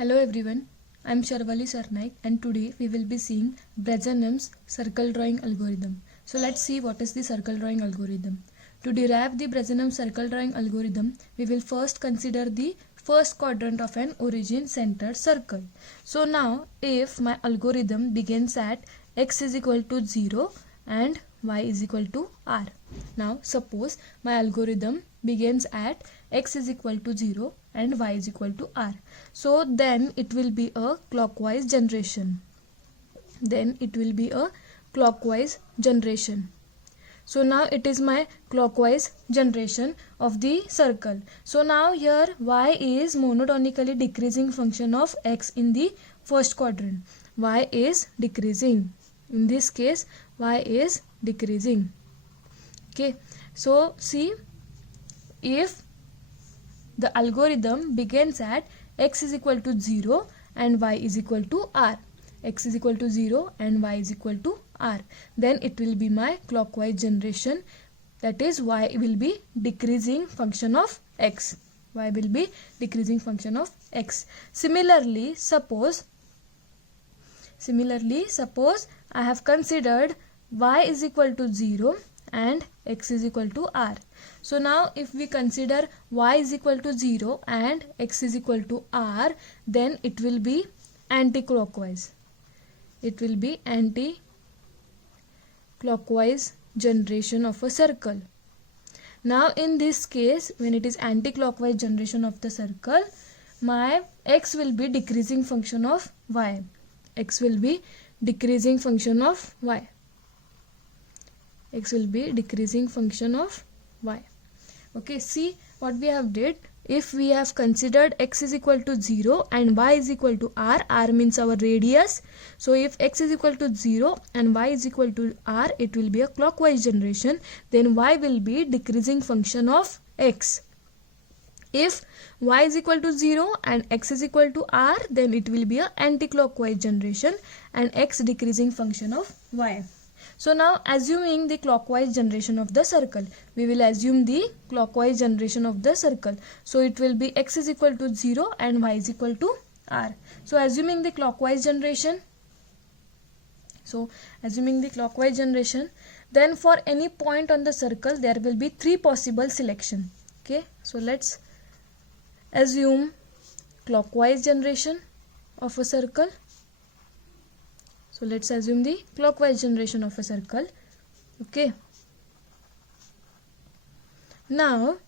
Hello everyone, I am Sharvali Sarnaik and today we will be seeing Bresenham's circle drawing algorithm. So let's see what is the circle drawing algorithm. To derive the Bresenham circle drawing algorithm, we will first consider the first quadrant of an origin-centered circle. So now if my algorithm begins at x is equal to 0 and y is equal to r. Now suppose my algorithm begins at x is equal to 0 and y is equal to r. So then it will be a clockwise generation. So now it is my clockwise generation of the circle. So now here y is monotonically decreasing function of x in the first quadrant. Y is decreasing. In this case y is decreasing. Okay, so see, if the algorithm begins at x is equal to 0 and y is equal to r, x is equal to 0 and y is equal to r, then it will be my clockwise generation, that is y will be decreasing function of x. Similarly, suppose I have considered y is equal to 0 and x is equal to r. So now if we consider y is equal to 0 and x is equal to r, then it will be anti-clockwise. It will be anti-clockwise generation of a circle. Now in this case, when it is anti-clockwise generation of the circle, my x will be decreasing function of y. X will be decreasing function of y. Okay, see what we have did. If we have considered x is equal to 0 and y is equal to r, r means our radius. So if x is equal to 0 and y is equal to r, it will be a clockwise generation. Then y will be decreasing function of x. If y is equal to 0 and x is equal to r, then it will be a anti-clockwise generation and x decreasing function of y. So now assuming the clockwise generation of the circle, we will assume the clockwise generation of the circle. So it will be x is equal to 0 and y is equal to r. So assuming the clockwise generation, then for any point on the circle there will be three possible selection. Okay, so let's assume clockwise generation of a circle. So let's assume the clockwise generation of a circle. Okay. Now,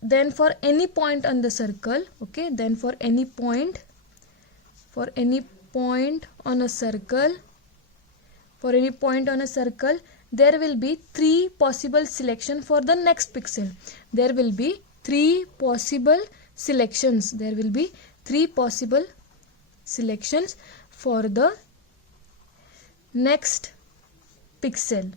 then for any point on the circle, okay, then for any point on a circle, there will be three possible selection for the next pixel. There will be three possible selections. For the next pixel,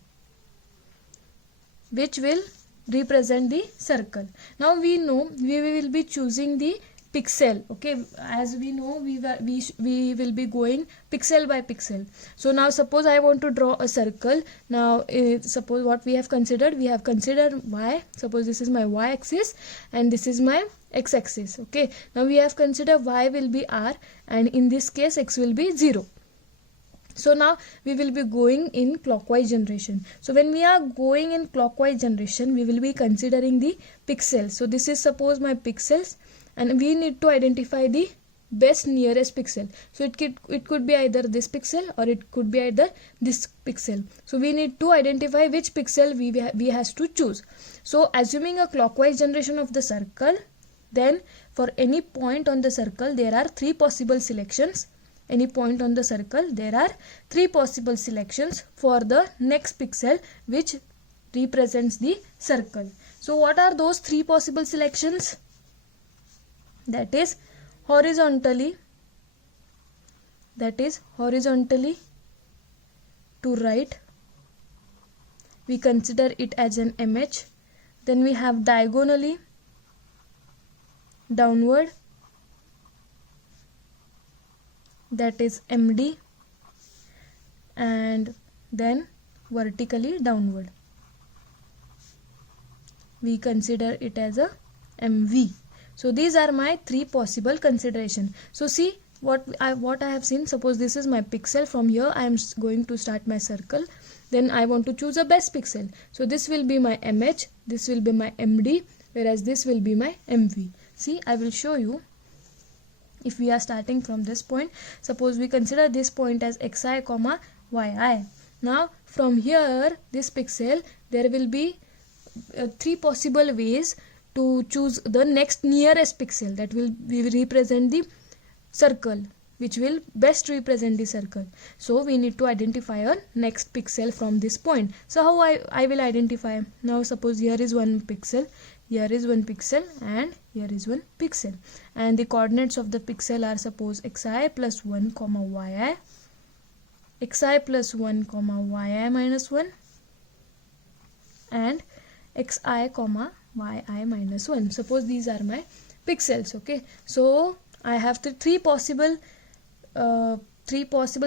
which will represent the circle. Now we know we will be choosing the pixel. Okay, as we know we will be going pixel by pixel. So now suppose I want to draw a circle. Now suppose what we have considered y. Suppose this is my y axis and this is my x axis. Okay, now we have considered y will be r and in this case x will be 0. So now we will be going in clockwise generation. So when we are going in clockwise generation, we will be considering the pixels. So this is suppose my pixels and we need to identify the best nearest pixel. So it could be either this pixel or it could be either this pixel. So we need to identify which pixel we has to choose. So assuming a clockwise generation of the circle, then for any point on the circle there are three possible selections. For the next pixel which represents the circle. So what are those three possible selections? That is horizontally to right, we consider it as an MH. Then we have diagonally downward, that is MD, and then vertically downward, we consider it as a MV. So these are my three possible consideration. So see what I have seen. Suppose this is my pixel. From here I am going to start my circle. Then I want to choose a best pixel. So this will be my MH, this will be my MD, whereas this will be my MV. See, I will show you. If we are starting from this point, suppose we consider this point as xi comma yi. Now from here, this pixel, there will be three possible ways to choose the next nearest pixel that will represent the circle, which will best represent the circle. So we need to identify a next pixel from this point. So how I will identify? Now suppose here is one pixel, here is one pixel, and here is one pixel, and the coordinates of the pixel are suppose xi plus 1 comma yi, xi plus 1 comma yi minus 1, and xi comma yi minus 1. Suppose these are my pixels. Okay, so I have the three possible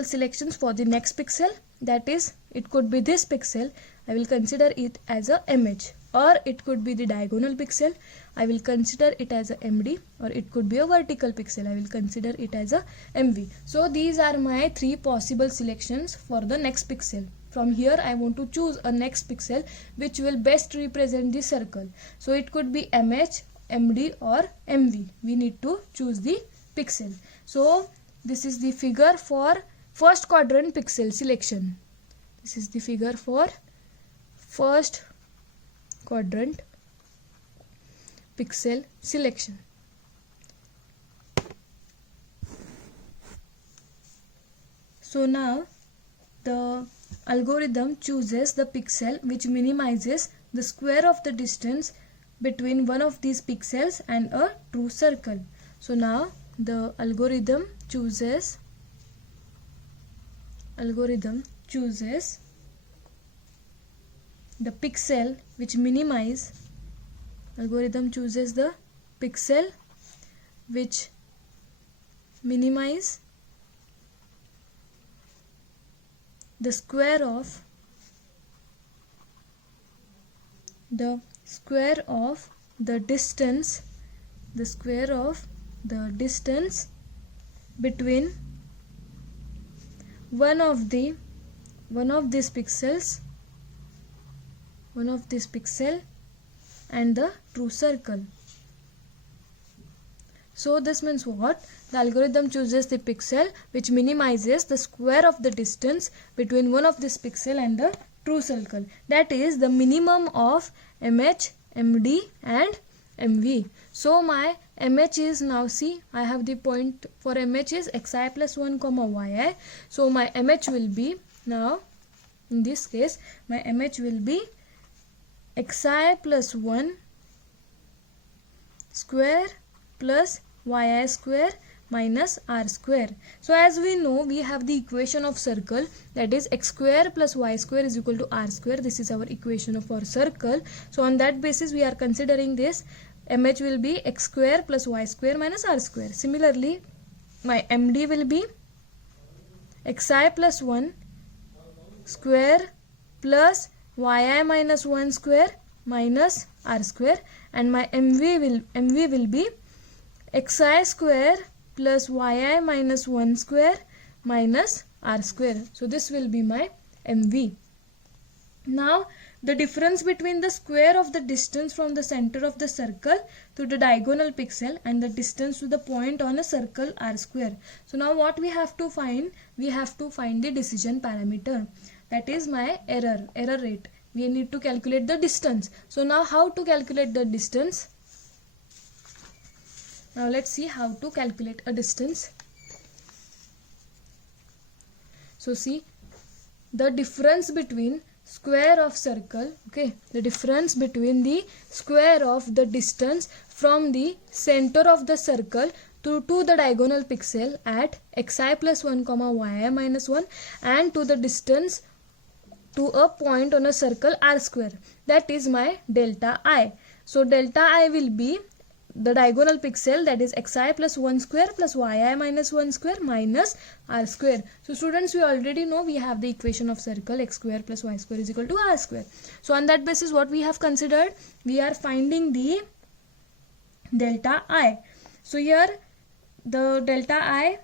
selections for the next pixel. That is, it could be this pixel, I will consider it as a MH, or it could be the diagonal pixel, I will consider it as a MD, or it could be a vertical pixel, I will consider it as a MV. So these are my three possible selections for the next pixel. From here I want to choose a next pixel which will best represent the circle. So it could be MH, MD, or MV. We need to choose the pixel. So this is the figure for first quadrant pixel selection. This is the figure for first quadrant pixel selection. So now the algorithm chooses the pixel which minimizes the square of the distance between one of these pixels and a true circle. So now the algorithm chooses the pixel which minimize the square of the distance between one of these pixel and the true circle. So this means what? The algorithm chooses the pixel which minimizes the square of the distance between one of this pixel and the true circle. That is the minimum of MH, MD, and MV. So my MH is, now see, I have the point for MH is xi plus 1 comma yi. So my MH will be, now in this case my MH will be xi plus 1 square plus yi square minus r square. So as we know, we have the equation of circle, that is x square plus y square is equal to r square. This is our equation of our circle. So on that basis we are considering this MH will be x square plus y square minus r square. Similarly, my MD will be xi plus 1 square plus yi minus 1 square minus r square, and my MV will be xi square plus yi minus 1 square minus r square. So this will be my MV. Now the difference between the square of the distance from the center of the circle to the diagonal pixel and the distance to the point on a circle r square. So now what we have to find? We have to find the decision parameter, that is my error rate. We need to calculate the distance. So now how to calculate the distance? Now let's see how to calculate a distance. So see, the difference between square of circle, okay, the difference between the square of the distance from the center of the circle to the diagonal pixel at xi plus 1 comma yi minus 1 and to the distance to a point on a circle r square, that is my delta I. So delta I will be the diagonal pixel, that is xi plus 1 square plus yi minus 1 square minus r square. So students, we already know we have the equation of circle x square plus y square is equal to r square. So on that basis what we have considered? We are finding the delta I. So here the delta I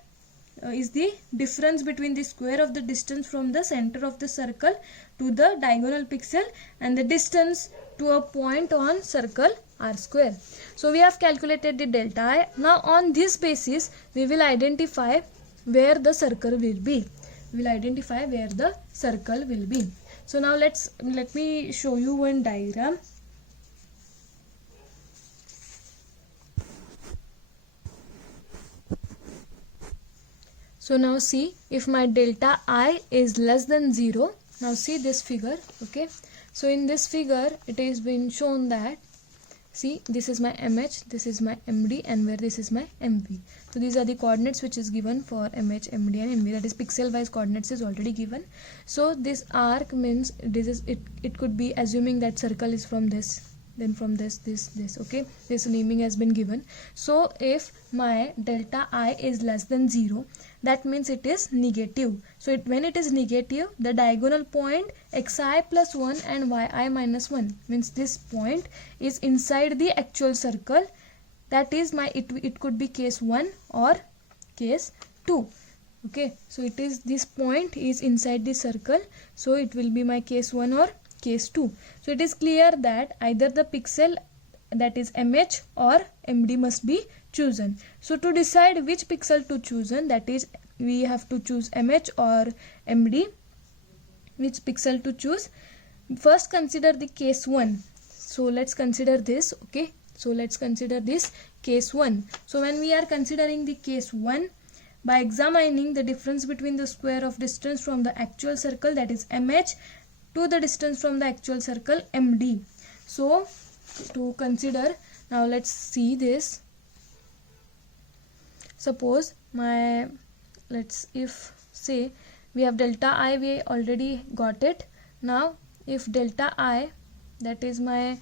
is the difference between the square of the distance from the center of the circle to the diagonal pixel and the distance to a point on circle r square. So we have calculated the delta I. Now on this basis we will identify where the circle will be. We will identify where the circle will be. So now let me show you one diagram. So now see, if my delta I is less than 0, now see this figure, okay. So in this figure it is been shown that, see, this is my MH, this is my MD, and where this is my MV. So these are the coordinates which is given for MH, MD and MV, that is pixel wise coordinates is already given. So this arc means this is it could be assuming that circle is from this, then from this, okay. This naming has been given. So if my delta I is less than 0, that means it is negative. So when it is negative, the diagonal point xi plus 1 and yi minus 1 means this point is inside the actual circle. That is my it could be case 1 or case 2. Okay, so it is this point is inside the circle, so it will be my case 1 or case 2. So it is clear that either the pixel, that is MH or MD, must be chosen. So to decide which pixel to choose, that is we have to choose MH or MD, which pixel to choose. First consider the case 1. So let's consider this, okay. So let's consider this case 1. So when we are considering the case 1, by examining the difference between the square of distance from the actual circle, that is MH, to the distance from the actual circle MD. So to consider, now let's see this. Suppose if say we have delta I, we already got it. Now if delta I, that is my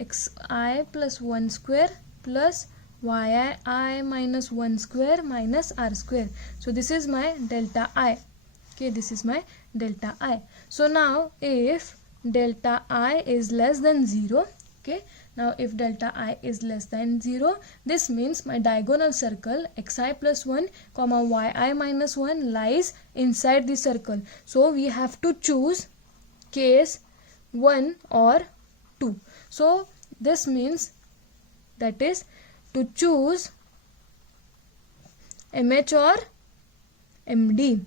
xi plus 1 square plus yi minus 1 square minus r square. So this is my delta I. Okay, this is my delta I. So now if delta I is less than 0, okay, now if delta I is less than 0, this means my diagonal circle xi plus 1 comma yi minus 1 lies inside the circle. So we have to choose case 1 or 2. So this means, that is to choose MH or MD.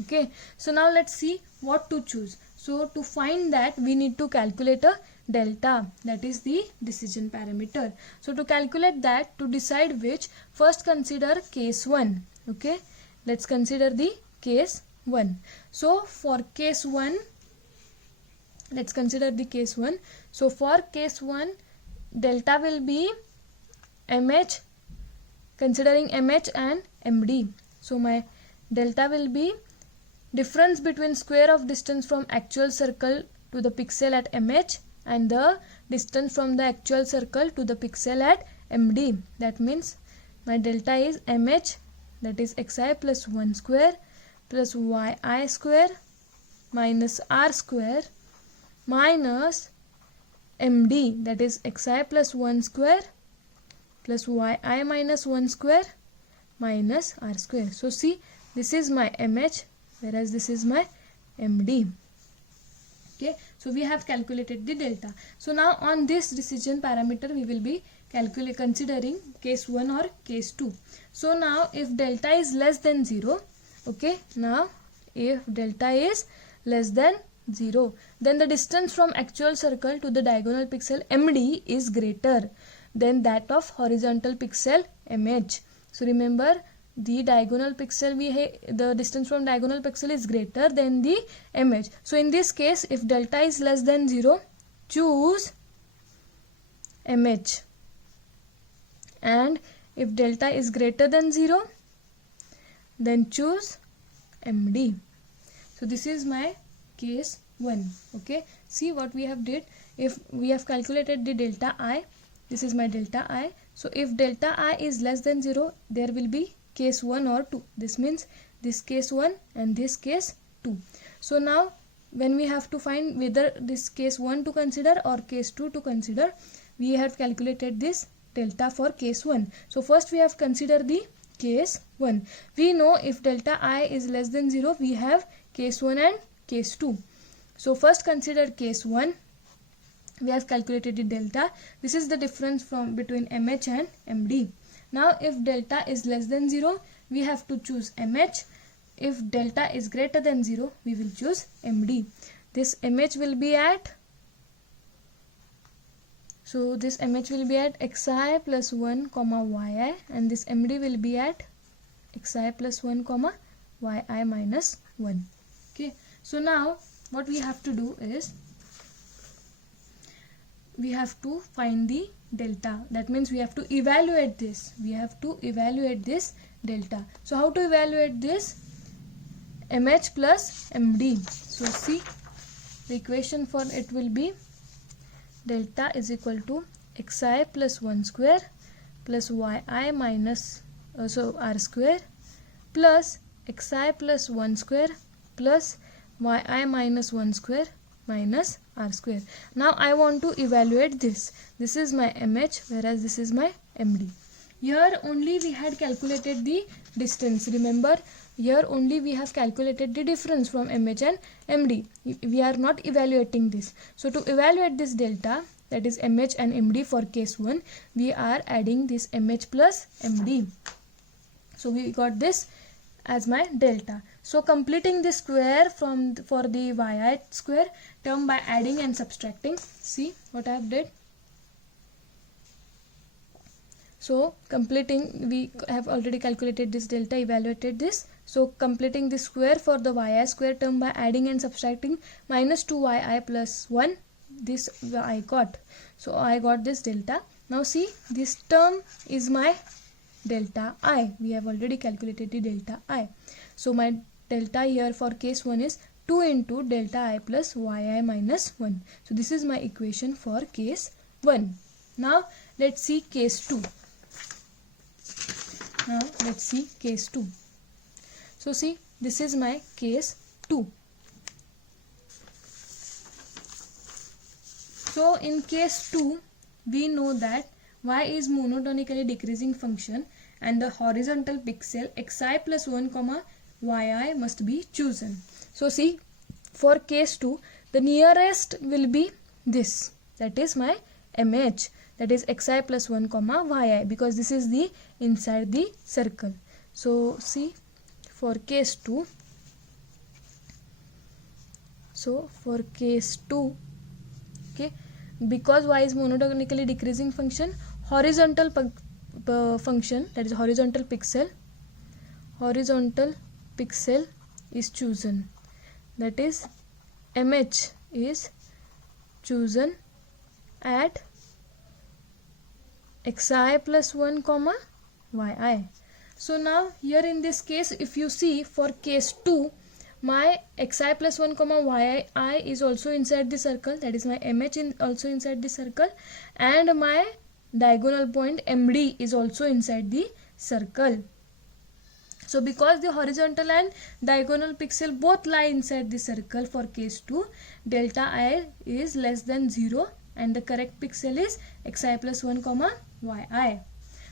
Okay, so now let's see what to choose. So to find that, we need to calculate a delta, that is the decision parameter. So to calculate that, to decide which, first consider case 1. Okay, let's consider the case 1. So for case 1, let's consider the case 1. So for case 1, delta will be MH, considering MH and MD. So my delta will be difference between square of distance from actual circle to the pixel at MH and the distance from the actual circle to the pixel at MD. That means my delta is MH, that is xi plus 1 square plus yi square minus r square minus MD, that is xi plus 1 square plus yi minus 1 square minus r square. So see, this is my MH, whereas this is my MD. Okay, so we have calculated the delta. So now on this decision parameter, we will be considering case 1 or case 2. So now if delta is less than 0, okay, now if delta is less than 0, then the distance from actual circle to the diagonal pixel MD is greater than that of horizontal pixel MH. So remember, the diagonal pixel, the distance from diagonal pixel is greater than the MH. So in this case, if delta is less than 0, choose MH, and if delta is greater than 0, then choose MD. So this is my case 1. Okay, see what we have did. If we have calculated the delta I, this is my delta I. So if delta I is less than 0, there will be case 1 or 2. This means this case 1 and this case 2. So now when we have to find whether this case 1 to consider or case 2 to consider, we have calculated this delta for case 1. So first we have considered the case 1. We know if delta I is less than 0, we have case 1 and case 2. So first consider case 1. We have calculated the delta. This is the difference from between MH and MD. Now if delta is less than 0, we have to choose MH. If delta is greater than 0, we will choose MD. This MH will be at, so this MH will be at xi plus 1 comma yi, and this MD will be at xi plus 1 comma yi minus 1. Okay, so now what we have to do is we have to find the delta. That means we have to evaluate this. We have to evaluate this delta. So how to evaluate this? MH plus MD. So see, the equation for it will be delta is equal to xi plus 1 square plus yi minus r square plus xi plus 1 square plus yi minus 1 square minus r square. Now I want to evaluate this. This is my MH, whereas this is my MD. Here only we had calculated the distance. Remember, here only we have calculated the difference from MH and MD. We are not evaluating this. So to evaluate this delta, that is MH and MD for case 1, we are adding this MH plus MD. So we got this as my delta. So completing the square for the yi square term by adding and subtracting. See what I have did. So completing, we have already calculated this delta, evaluated this. So completing the square for the yi square term by adding and subtracting, minus 2yi plus 1, this I got. So I got this delta. Now see, this term is my delta I. We have already calculated the delta I. So my delta here for case 1 is 2 into delta I plus yi minus 1. So this is my equation for case 1. Now let's see case 2. Now let's see case 2. So see, this is my case 2. So in case 2, we know that y is monotonically decreasing function and the horizontal pixel xi plus 1 comma yi must be chosen. So see, for case 2, the nearest will be this, that is my MH, that is xi plus 1 comma yi, because this is the inside the circle. So see, for case 2, so for case 2, okay, because y is monotonically decreasing function, horizontal function, that is horizontal pixel is chosen, that is MH is chosen at xi plus 1 comma yi. So now here in this case, if you see for case 2, my xi plus 1 comma yi is also inside the circle, that is my MH also inside the circle, and my diagonal point MD is also inside the circle. So because the horizontal and diagonal pixel both lie inside the circle for case 2, delta I is less than 0 and the correct pixel is xi plus 1 comma yi.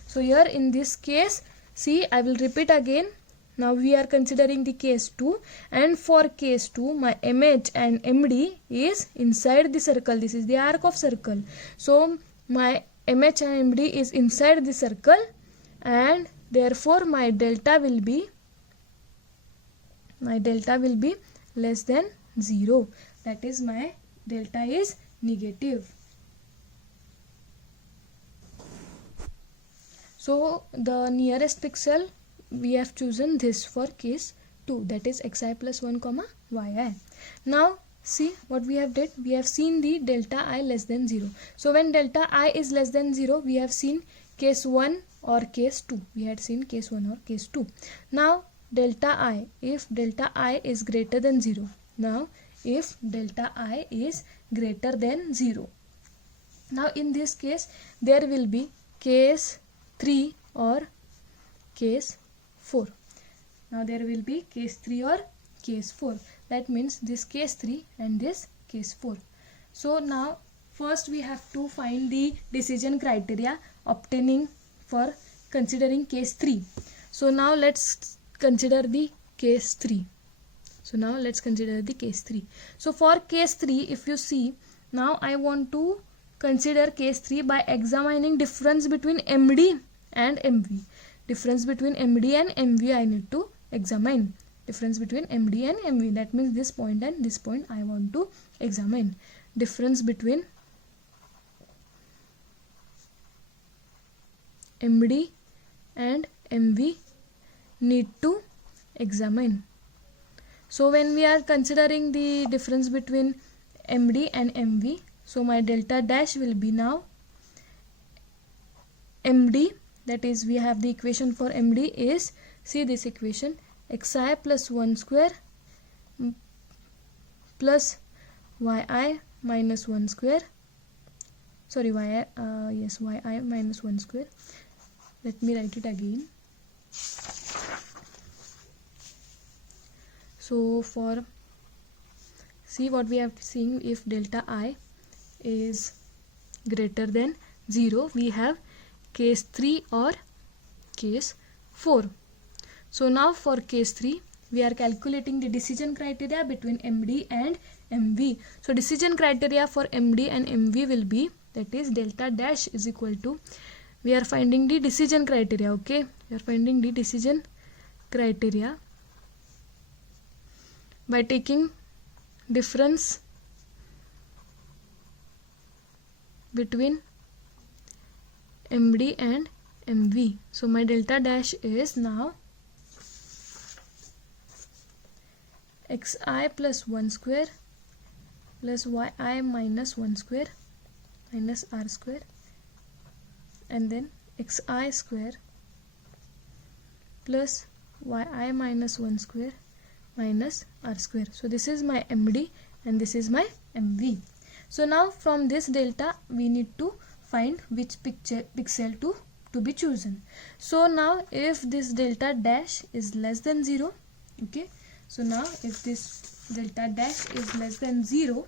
So here in this case, see, I will repeat again. Now we are considering the case 2, and for case 2 my MH and MD is inside the circle. This is the arc of circle. So my MH and MD is inside the circle, and therefore my delta will be less than 0. That is, my delta is negative. So the nearest pixel we have chosen this for case 2, that is xi plus 1 comma yi. Now see what we have did. We have seen the delta I less than 0. So when delta I is less than 0, we have seen case 1 or case 2. We had seen case 1 or case 2. Now delta I, if delta I is greater than 0. Now if delta I is greater than 0. Now in this case there will be case 3 or case 4. Now there will be case 3 or case 4. That means this case 3 and this case 4. So now first we have to find the decision criteria obtaining for considering case 3. So now let's consider the case 3. So now let's consider the case 3. So for case 3, if you see, now I want to consider case 3 by examining difference between MD and MV. Difference between MD and MV I need to examine. Difference between MD and MV, that means this point and this point I want to examine. Difference between MD and MV need to examine. So when we are considering the difference between MD and MV, so my delta dash will be now MD, that is we have the equation for MD is, see this equation, xi plus 1 square plus yi minus 1 square, sorry yi minus 1 square. Let me write it again. So for, see what we have seen, if delta I is greater than 0, we have case 3 or case 4. So now for case 3, we are calculating the decision criteria between MD and MV. So decision criteria for MD and MV will be, that is delta dash is equal to, we are finding the decision criteria, okay, we are finding the decision criteria by taking difference between MD and MV. So my delta dash is now xi plus 1 square plus yi minus 1 square minus r square, and then xi square plus yi minus 1 square minus r square. So this is my MD and this is my MV. So now from this delta we need to find which pixel to be chosen. So now if this delta dash is less than 0, okay, so now if this delta dash is less than 0,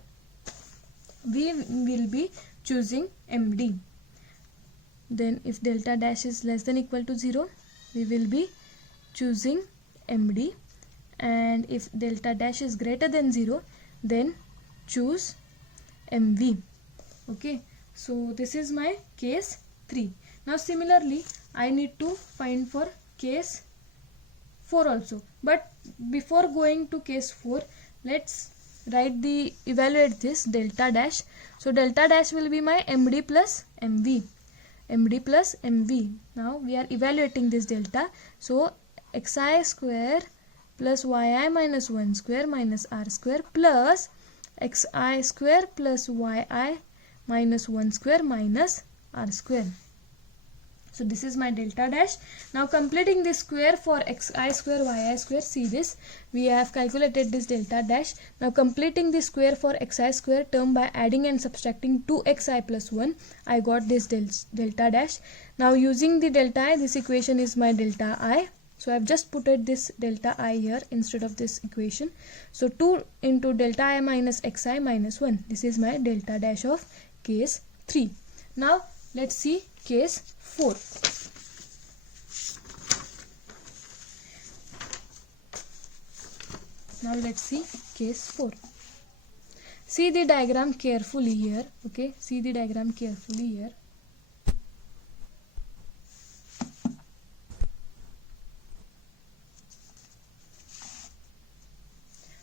we will be choosing MD. Then if delta dash is less than equal to 0, we will be choosing MD, and if delta dash is greater than 0, then choose MV. Okay, so this is my case 3. Now similarly I need to find for case 4 also, but before going to case 4, let's evaluate this delta dash. So delta dash will be my MD plus MV. MD plus MV. Now we are evaluating this delta. So xi square plus yi minus 1 square minus r square plus xi square plus yi minus 1 square minus r square. So this is my delta dash. Now completing this square for xi square yi square, see this, we have calculated this delta dash. Now completing the square for xi square term by adding and subtracting 2xi plus 1, I got this delta dash. Now using the delta I, this equation is my delta I. So I have just put this delta I here instead of this equation. So 2 into delta I minus xi minus 1. This is my delta dash of case 3. Now let's see case 4. Now let's see case 4. See the diagram carefully here. Okay, see the diagram carefully here.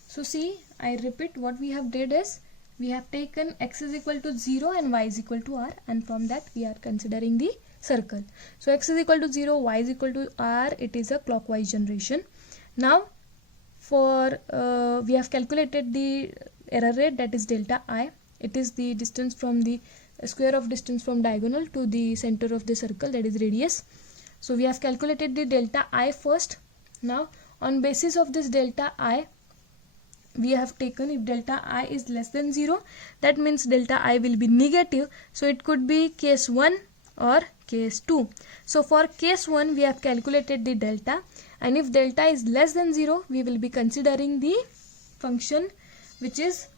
So see, I repeat, what we have did is, we have taken x is equal to 0 and y is equal to r, and from that we are considering the circle. So x is equal to 0, y is equal to r, it is a clockwise generation. Now for we have calculated the error rate, that is delta I. It is the distance from the square of distance from diagonal to the center of the circle, that is radius. So we have calculated the delta I first. Now on basis of this delta I, we have taken, if delta I is less than 0, that means delta I will be negative. So it could be case 1 or case 2. So for case 1 we have calculated the delta, and if delta is less than 0, we will be considering the function which is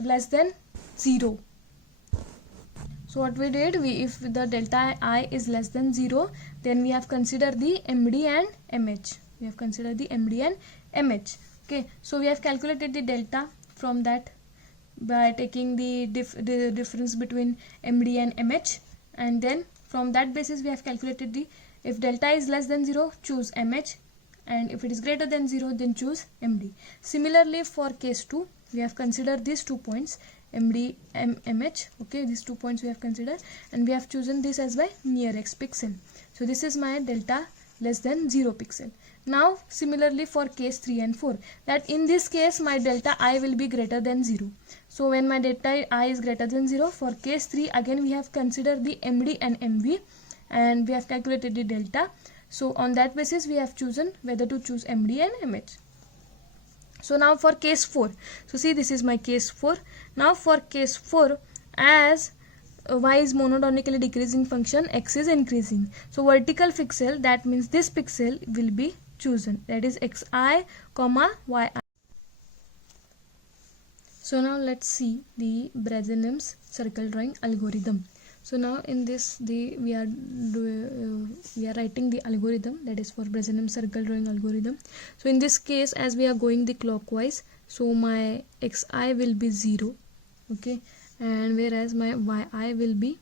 less than 0. So what we did, if the delta I is less than 0, then we have considered the MD and MH. We have considered the MD and MH. Okay, so we have calculated the delta from that by taking the difference between MD and MH, and then from that basis we have calculated the, if delta is less than 0, choose MH, and if it is greater than 0, then choose MD. Similarly for case 2, we have considered these 2 points, MD and MH. Okay, these 2 points we have considered, and we have chosen this as by nearest pixel. So this is my delta less than 0 pixel. Now similarly for case 3 and 4, that in this case my delta I will be greater than 0. So when my delta I is greater than 0, for case 3 again we have considered the MD and MV, and we have calculated the delta. So on that basis we have chosen whether to choose MD and MH. So now for case 4, so see, this is my case 4. Now for case 4, as y is monotonically decreasing function, x is increasing, so vertical pixel, that means this pixel will be chosen, that is xi comma yi. So now let's see the Bresenham's circle drawing algorithm. So now in this we are writing the algorithm, that is for Bresenham circle drawing algorithm. So in this case, as we are going the clockwise, so my xi will be 0, okay, and whereas my yi will be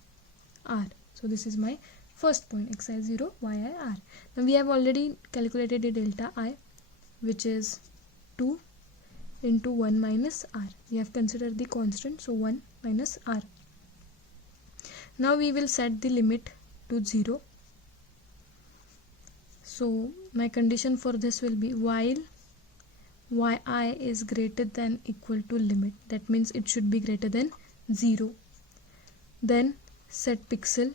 r. So this is my first point, xi 0, yi r. Now we have already calculated the delta I, which is 2 into 1 minus r. We have considered the constant, so 1 minus r. Now we will set the limit to 0. So my condition for this will be while yi is greater than equal to limit, that means it should be greater than 0. Then set pixel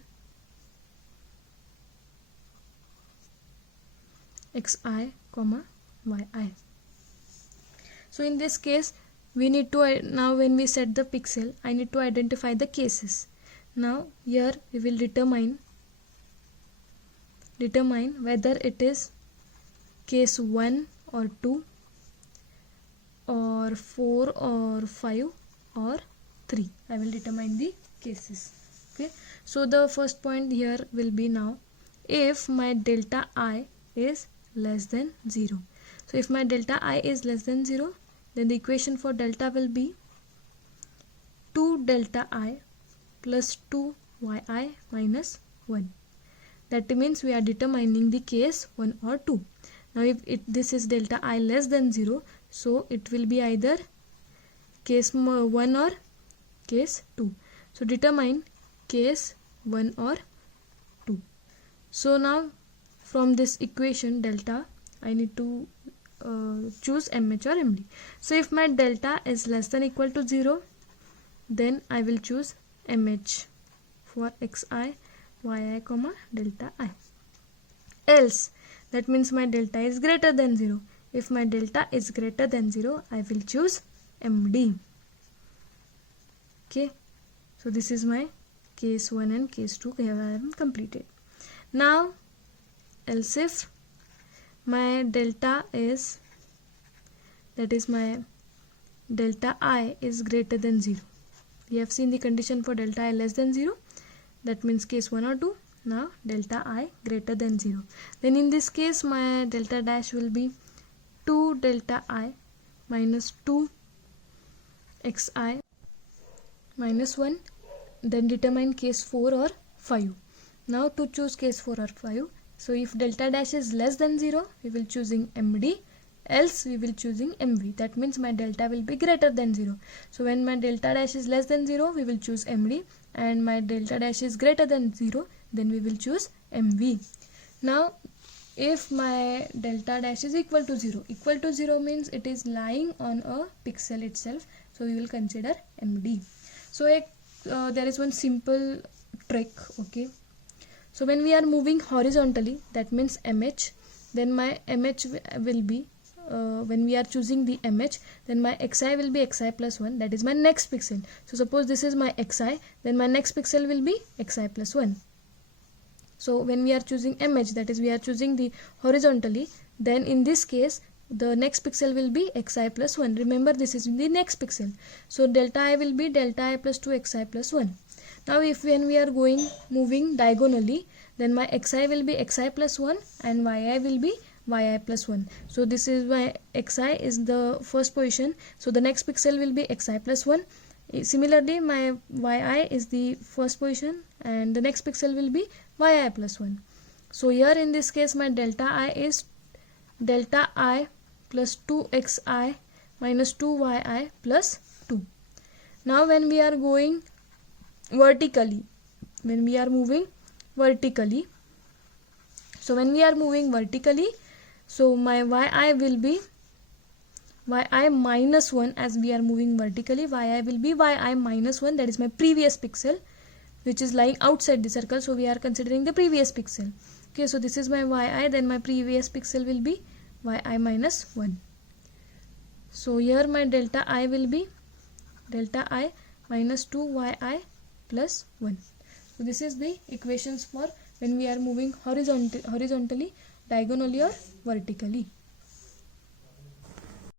xi comma yi. So in this case we need to, now when we set the pixel, I need to identify the cases. Now here we will determine whether it is case 1 or 2 or 4 or 5 or 3. I will determine the cases. Okay, so the first point here will be, now if my delta I is less than 0. So if my delta I is less than 0, then the equation for delta will be 2 delta I plus 2 yi minus 1. That means we are determining the case 1 or 2. Now if this is delta I less than 0, so it will be either case 1 or case 2. So determine case 1 or 2. So now from this equation delta, I need to choose MH or MD. So if my delta is less than equal to 0, then I will choose MH for xi, yi comma delta I. Else, that means my delta is greater than 0. If my delta is greater than 0, I will choose MD. Okay, so this is my case 1 and case 2 here I have completed. Now else if my delta is, that is my delta I is greater than 0. We have seen the condition for delta I less than 0, that means case 1 or 2. Now delta I greater than 0. Then in this case my delta dash will be 2 delta I minus 2 xi minus 1. Then determine case 4 or 5. Now to choose case 4 or 5, so if delta dash is less than 0, we will choosing MD, else we will choosing MV. That means my delta will be greater than 0. So when my delta dash is less than 0, we will choose MD, and my delta dash is greater than 0, then we will choose MV. Now if my delta dash is equal to 0 means it is lying on a pixel itself, so we will consider MD. So there is one simple trick. Okay, so when we are moving horizontally, that means MH, then my MH will be, when we are choosing the MH, then my xi will be xi plus 1, that is my next pixel. So suppose this is my xi, then my next pixel will be xi plus 1. So when we are choosing MH, that is we are choosing the horizontally, then in this case the next pixel will be xi plus 1. Remember, this is the next pixel, so delta I will be delta I plus 2 xi plus 1. Now if when we are moving diagonally, then my xi will be xi plus 1 and yi will be yi plus 1. So this is my xi is the first position, so the next pixel will be xi plus 1. Similarly, my yi is the first position and the next pixel will be yi plus 1. So here in this case my delta I is delta I plus 2xi minus 2yi plus 2. Now when we are going vertically, when we are moving vertically, so when we are moving vertically, so my yi will be yi minus 1. As we are moving vertically, yi will be yi minus 1, that is my previous pixel which is lying outside the circle, so we are considering the previous pixel. Okay, so this is my yi, then my previous pixel will be yi minus 1. So here my delta I will be delta I minus 2yi plus 1. So this is the equations for when we are moving horizontally, diagonally or vertically.